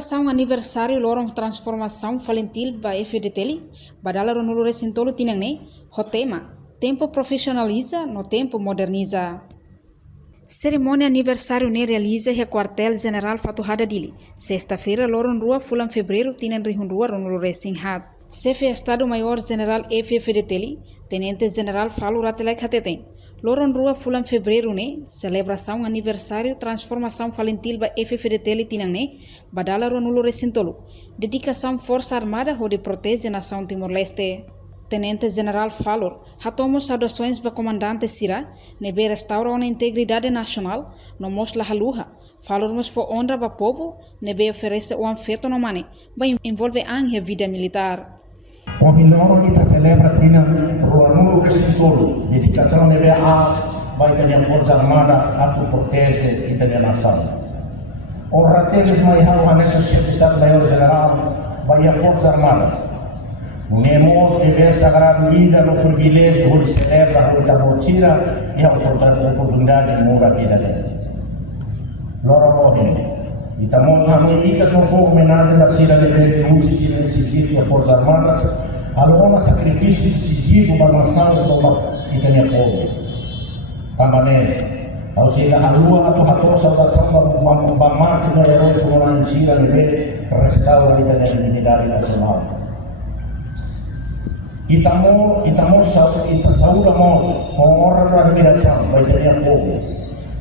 Celebração aniversário lorong transformação falentil ba FDTL, badala ronulu resintolo tinangne, tema tempo profissionaliza no tempo moderniza. Cerimônia aniversário ne realiza e quartel general Fatuhada Dili. Sexta-feira, loron rua fulan fevereiro, tinan rihun rua ronulu resinghat. Chefe Estado Maior General FFDTL, Tenente General Falu Ratelai Kateten. Loron rua fulan fevereiro ne, celebração aniversário transformação falentil ba FFDTL tinang ne, badala ronulu resintolo. Dedicação Força Armada onde protege a nação Timor-Leste. Tenente General Falor, hatomo saudações ba comandante Sira, nebe restaura a integridade nacional, no mos la haluha. Falormos fo honra ba povo, nebe oferece o anfeto no mane, ba envolve a vida militar. O Hiloro kita celebra tina ruanulu kesintolo, dedicação nebe a vai ter Força Armada atu protege kita a nação. O rateles mai haluha nessa chefe Estado Maior General, vai a Força Armada. Nemos dever sagrado vida no privilégio de celebrar a Tamortira e a oportunidade de morar aqui dentro. Lora morre. E estamos a medidas não for homenagem da cidade de uso e exercício das Forças Armadas, a lona sacrifício decisivo para a nação e tem a povo. Também, ao ser a lua, a tua saudação para Marte no herói que não ensina a restaurar a dignidade nacional. Estamos saudamos com honra e admiração, vai ter a povo.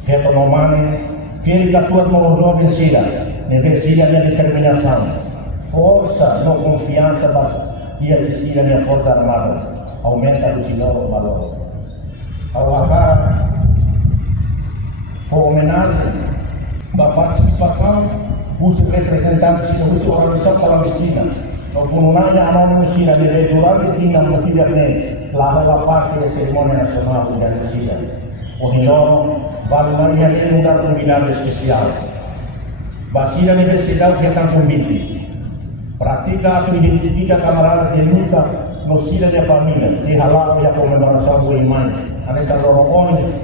Feito no mane, fiel da tua mão vencida, vencida a minha determinação. Força, não confiança, e a descida minha Força Armada. Aumenta o senhor valor. Ao acabar, foi homenagem da participação dos representantes da organização palestina. O Fununaya anónimo China de durante tinha motivamente la parte da cerimônia nacional organizada. O Hiloro vai ter um lugar convidado especial. Vacina universidade que está convite. Pratica e identifica camaradas de luta no sino da família. Se halal a comemoração do imã. A nessa loro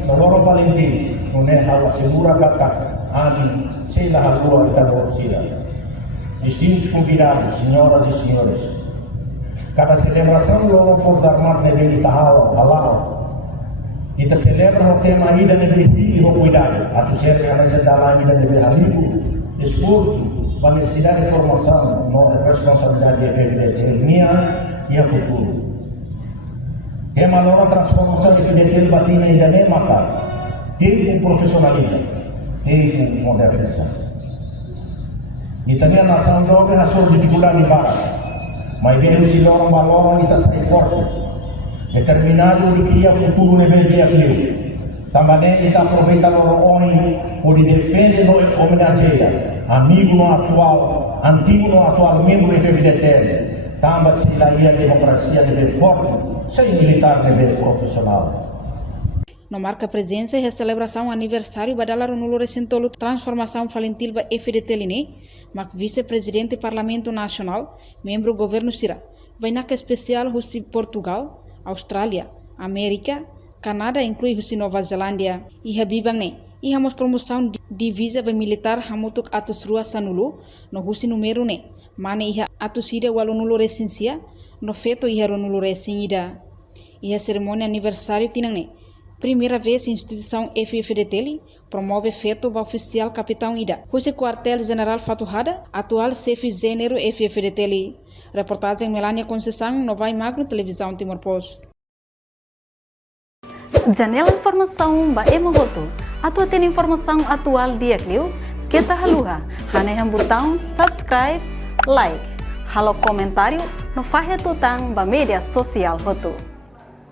no loro Valentim, não é a segura kata ani se la halua da torcida. Distintos convidados, senhoras e senhores, cada celebração logo Força Armada deve estar halal. E te celebra o tema ainda deve ter cuidado. A tu serve a mesa da ainda deve haver esforço, para necessidade de formação, não responsabilidade de minha e a futuro. Tema nova transformação de FDTL batina ainda nem matar. Tem profissionalismo, tem modernização. E também a nação jovem a sua dificuldade de barra, mas Deus se lorong balorong kita sai forte, determinado de criar futuro nível de aquilo. Também kita aproveita lorong por defender no homenageia, amigo no atual, antigo no atual membro do FDTL, também se daí a democracia nível forte, sem militar nível profissional. No marca presença e celebração aniversário badala ronulu resintolo transformação falentil ba FDTL ne, mak vice-presidente Parlamento Nacional, membro governo Sira, bainaca especial husi Portugal, Austrália, América, Canadá inclui husi Nova Zelândia, e habibang ne, e hamos promoção divisa ba militar hamutuk atus rua sanulu, no husi número ne, mane iha atusida walunulu resinsia, no feto iha ronulu resingida. Iha cerimônia aniversário tinang ne, primeira vez a instituição FFDTL promove feto ba oficial Capitão Ida. Husi Quartel General Fatuhada, atual chefe gênero FFDTL. Reportagem Melania Conceição, Nova Magno, Televisão Timor Post. Janela informação ba emogoto. Atua tem informação atual dia clio. Kita haluha, haneham botão subscribe, like, halo comentário no faixa tutang ba media sosial hotu.